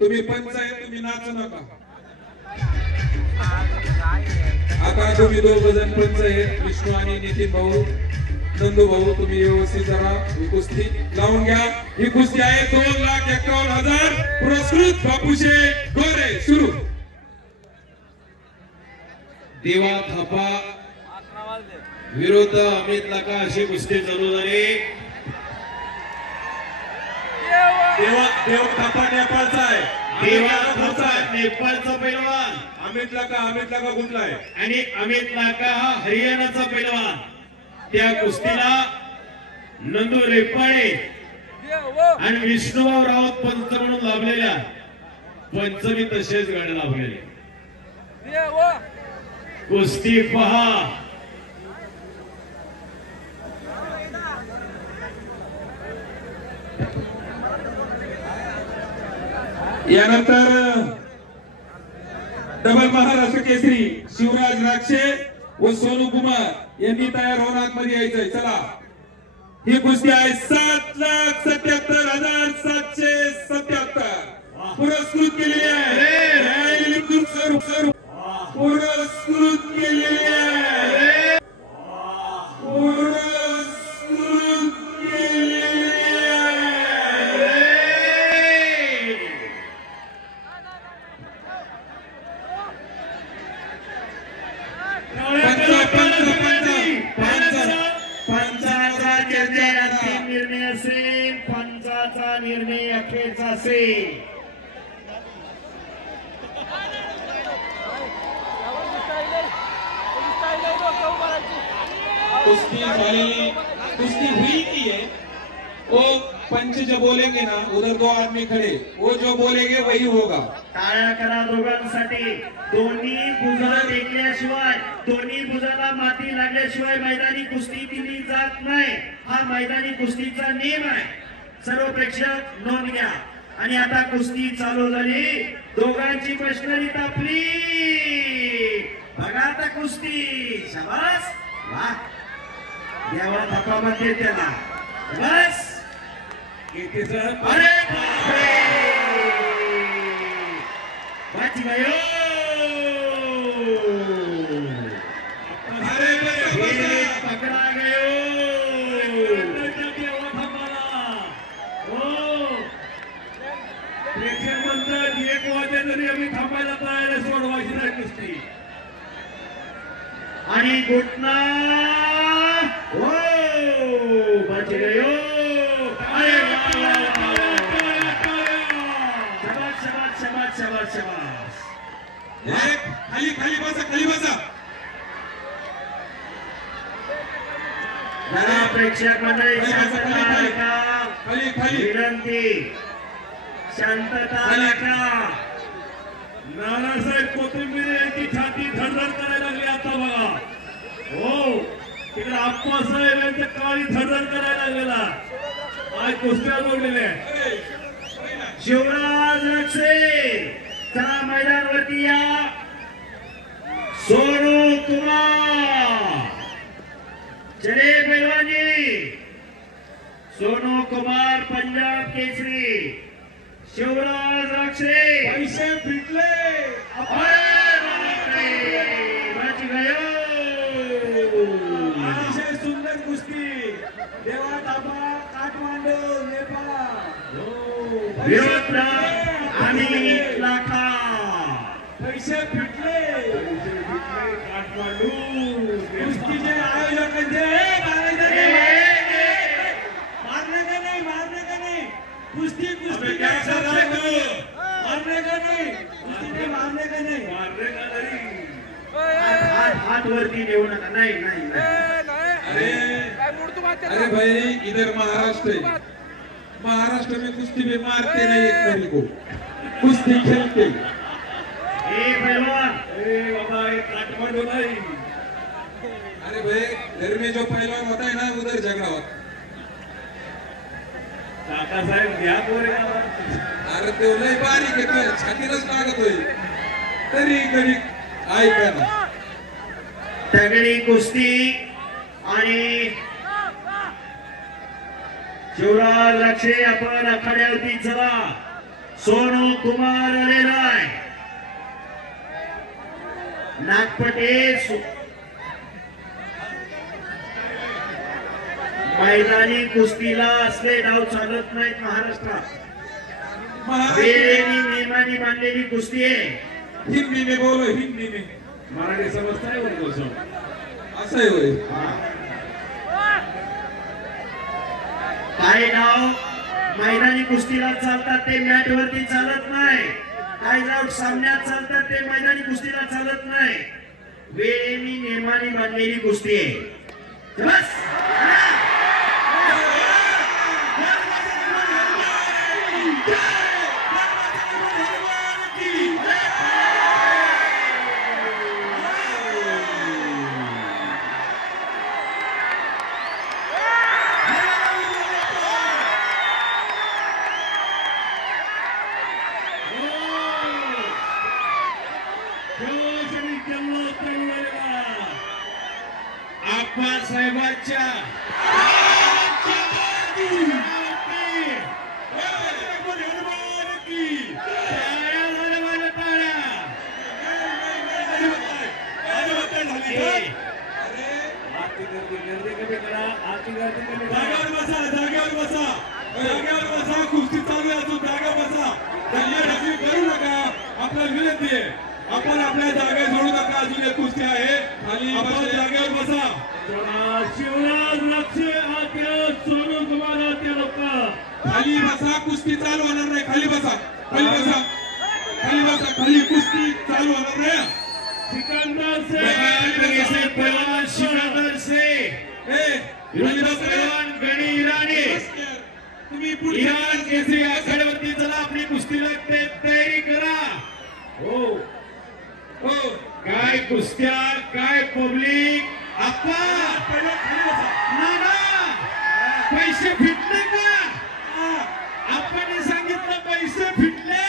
तुम्ही पंच आहे, तुम्ही नाचू नका. आता तुम्ही दोघ जण पंच आहेत, विष्णू आणि नितीन भाऊ, नंदू भाऊ, तुम्ही व्यवस्थित जरा ही कुस्ती लावून घ्या. ही कुस्ती आहे 2,51,000 पुरस्कृत बापूशे गोरे. सुरू. देवा थापा विरुद्ध अमित लाका अशी कुस्ती चालू झाली. देव थापा नेपाळचा आहे. देवा थापा नेपाळचा पैलवान. अमित लाका कुठला आहे? आणि अमित लाका हा हरियाणाचा पैलवान. त्या कुस्तीला नंदू रेपाळे आणि विष्णुभाऊ राऊत पंच म्हणून लाभलेल्या पंचमी तसेच गाड्या लाभलेले. कुस्ती पहा. यानंतर डबल महाराष्ट्र केसरी शिवराज राक्षे व सोनू कुमार यांनी तयार होऊन आतमध्ये यायचंय. चला, ही कुस्ती आहे 7,77,777 पुरस्कृत केलेली आहे. पुरस्कृत केलेली आहे. पुरस्कृत केलेली निर्णय असेल. पंचाचा निर्णय अखेरचा असेल. कुश्ती झालेली, कुश्ती हुई थी है. वो पंच जो बोलेंगे ना, उधर 2 आदमी खड़े, वो जो बोलेंगे वही होगा. टाळ्या करा दोघांसाठी. दोन्ही भुजा टेकल्याशिवाय, दोन्ही भुजाला माती लागल्याशिवाय मैदानी कुस्ती दिली जात नाही. हा मैदानी कुस्तीचा नियम आहे. सर्व प्रेक्षक नोंद घ्या. आणि आता कुस्ती चालू झाली. दोघांची मशनरी तापली. बघा आता कुस्ती. शाबास. वाह, देवा थापा म्हणते त्याला. बस किती सर? अरे बापरे, बच गयो. अरे पकड़ा गयो. हो, प्रेक्षक म्हणतात 1 वाजे तरी आम्ही थांबायला तयार आहे. सोडवायची नाही कुस्ती. आणि घुटना. हो, बच गयो. अरे शाबास शाबास शाबास शाबास शाबास. खाली खाली बसा, खाली बसा. जरा प्रेक्षक मंडळी शांतता राखा. खाली खाली विनंती, शांतता राखा. नानासाहेब कोथिंबीर यांची छाती धडधड करायला लागली आता बघा. हो, तिकडे आप्पासाहेब यांच्या काळी धडधड करायला लागलेला. आज कुस्त्या जोडलेल्या आहे. शिवराज राक्षे चला मैदानावरती या. सोनू कुमार चले पैलवानी. सोनू कुमार पंजाब केसरी. शिवराज राक्षे पैसे फिटले. बच गयो. अतिशय सुंदर कुस्ती. देवा थापा, काठमांडू, नेपाळ. विरुद्ध अमित लाखा. पैसे फिटले. काठमांडू कुस्तीचे आयोजकांचे मारणे का नाही, मारणे का नाही. कुस्ती कुस्ती मारणे का नाही. कुस्ती मारणे का नाही, मारणे का नाही. हात वरती देऊ नका. नाही नाही नाही. अरे भाई, इधर महाराष्ट्र है. महाराष्ट्र में कुश्ती भी मारते नहीं एक मेरे को, कुश्ती खेलते. पहलवान. अरे बाबा, एक काठमांडू नहीं. अरे भाई, घर में जो पहलवान होता है ना, उधर झगड़ा होता. काका साहेब घ्या पोरेगा. अरे तो लय बारीक आहे, छातीलाच लागत होईल तरी कधी ऐका ना. तगडी कुस्ती. आणि शिवराज राक्षे आपण आखाड्यावरती चला. सोनू कुमार आलेला आहे. नागपटे मैदानी कुस्तीला असले डाव चालत नाहीत महाराष्ट्रात. वेळेने नियमाने मांडलेली कुस्ती आहे. हिंदी में बोलो, हिंदी में. मराठी समजताय बोलतो असं आहे होय. काही डाव मैदानी कुस्तीला चालतात ते मॅट वरती चालत नाही. काही डाव सामन्यात चालतात ते मैदानी कुस्तीला चालत नाही. वेळेने नियमाने बांधलेली कुस्ती आहे. बस साहेबांच्या कुस्ती चालू आहे अजून. जागेवर बसा. करू नका. आपल्याला विनंती आहे, आपण आपल्या जागा सोडू नका. अजून एक कुस्ती आहे. खाली आपण जागेवर बसा. शिवराज लक्ष सोनू कुमार लोक खाली बसा. कुस्ती चालू होणार नाही. खाली बसा, खाली बसा, खाली बसा. खाली कुस्ती चालू होणार नाही. सिकंदर से पहलवान सिकंदर से पहलवान गणी ईरानी तुम्ही ईरान केसरी आखाड्यावरती चला. आपली कुस्तीला तयारी करा. हो हो. काय कुस्त्या, काय पब्लिक. आपा नाना पैसे फिटले का? आपण सांगितलं पैसे फिटले.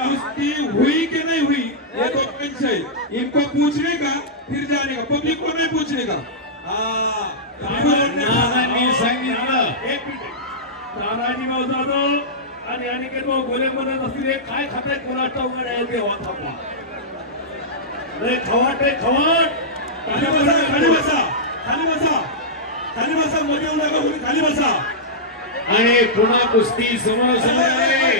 कुस्ती हुई कि नहीं हुई ये तो पंच है. इनको पूछने का, फिर जाने का. पब्लिक को नहीं पूछने का. नानांनी सांगितलं. तानाजी भाऊ जाधव आणि अनिकेत भाऊ गोले म्हणत असतील काय खाते कोणाचा उघड आहे ते वाचा. खवाट आहे खवाट. खाली बसा, खाली बसा, खाली बसा, खाली बसा. मध्ये येऊ नका. खाली बसा. आणि पुन्हा कुस्ती समोरासमोर आहे.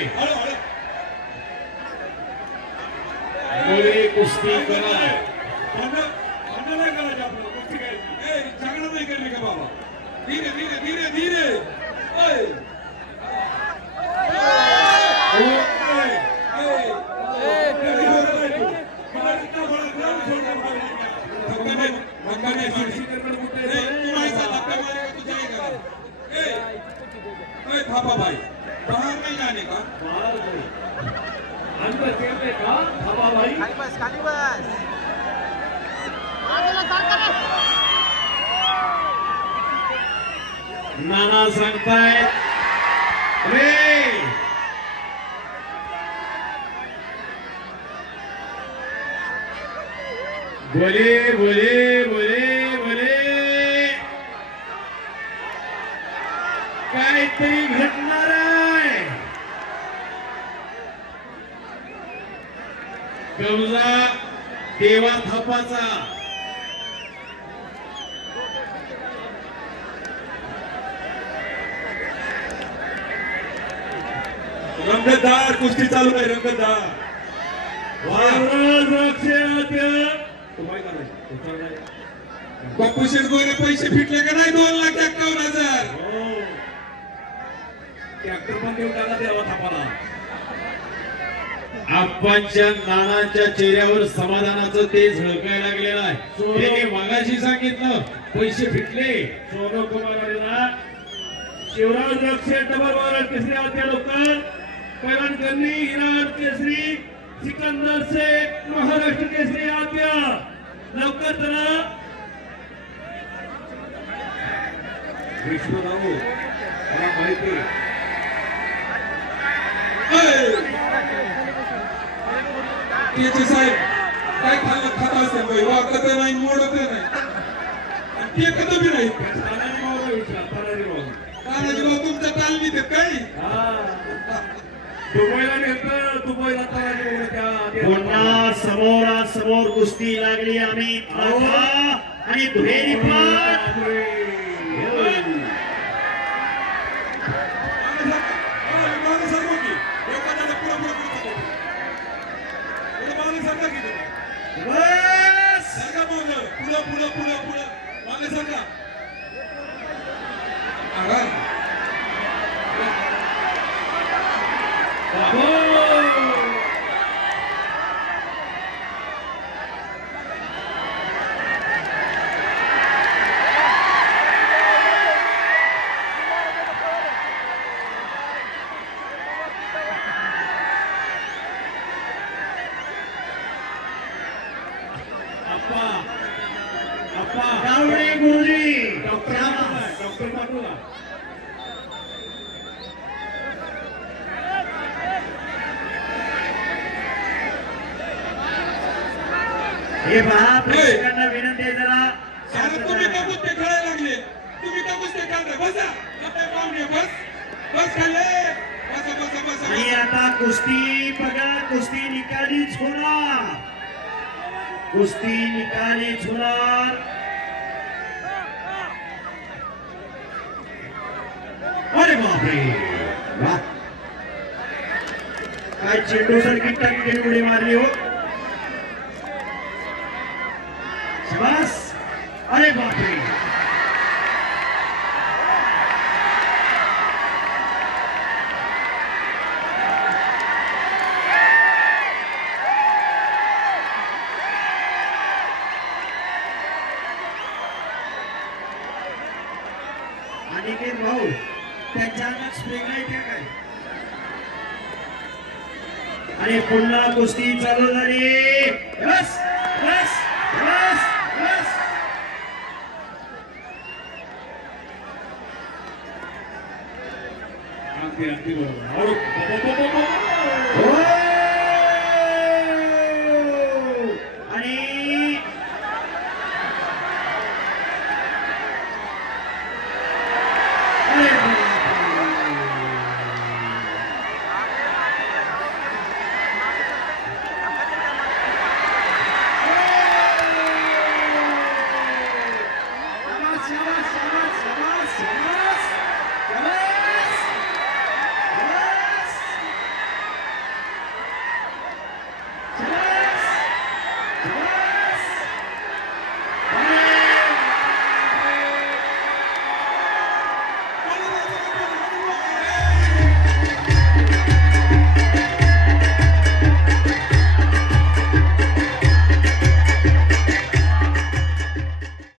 कुस्ती करा. भांडण नाही करायचं आपल्याला. कुस्ती करायची. झगडा नाही करणे का बाबा. धीरे धीरे धीरे धीरे. थापा भाई बाहर नहीं जाने का. अंदर खेलने का थापा भाई. खाली बस बाजूला सरका. नाना सांगताय रे. बोले बोले बोले बोले. काहीतरी घडणार आहे. कवजा देवा थापाचा. रंगतदार कुस्ती चालू आहे. रंगतदार. बापू शेटगोरे पैसे फिटले का नाही? 2,51,000. ट्रॅक्टर पण देऊन टाका देवा थापाला. आप्पांच्या नानांच्या चेहऱ्यावर समाधानाचं तेज झळकायला लागलेलं आहे. त्यांनी मगाशी सांगितलं पैसे फिटले. सोनू कुमार आलेला. शिवराज लक्ष डबल बॉलर तिसऱ्या लोक पैलवान गन्नी हिरण केसरी सिकंदर शेख महाराष्ट्र केसरी आत्या लवकर चला विष्णुराव मला माहिती त्याचे साहेब काय खाल्लं खाता असेल बाई वागत नाही मोडत नाही आणि ते कधी बी नाही तानाजी भाऊला विचार तानाजी भाऊ तुमच्या तालमीत आहेत काय दुबईला नेतं दुबईला तानाजी भाऊ पुन्हा समोरासमोर कुस्ती लागली आम्ही आणि दुहेरी पाठ गावडे गुरुजी डॉक्टर पाटोला हे पहा प्रेक्षकांना विनंती आहे जरा तुम्ही का कुस्ते खेळायला लागले तुम्ही का कुस्ते खेळताय बसा बस बस खाल्ले बस आणि आता कुस्ती बघा कुस्ती निकालीच होणार कुस्ती निकालीच होणार अरे बापरे वाह काय चेंडू सारखी टक्के उडी मारली हो शाबास अरे बापरे अनिकेत भाऊ त्यांच्या अंगात स्प्रिंग आहे त्या काय आणि पुन्हा कुस्ती चालू झाली बस बस बस बस अगदी बरोबर हो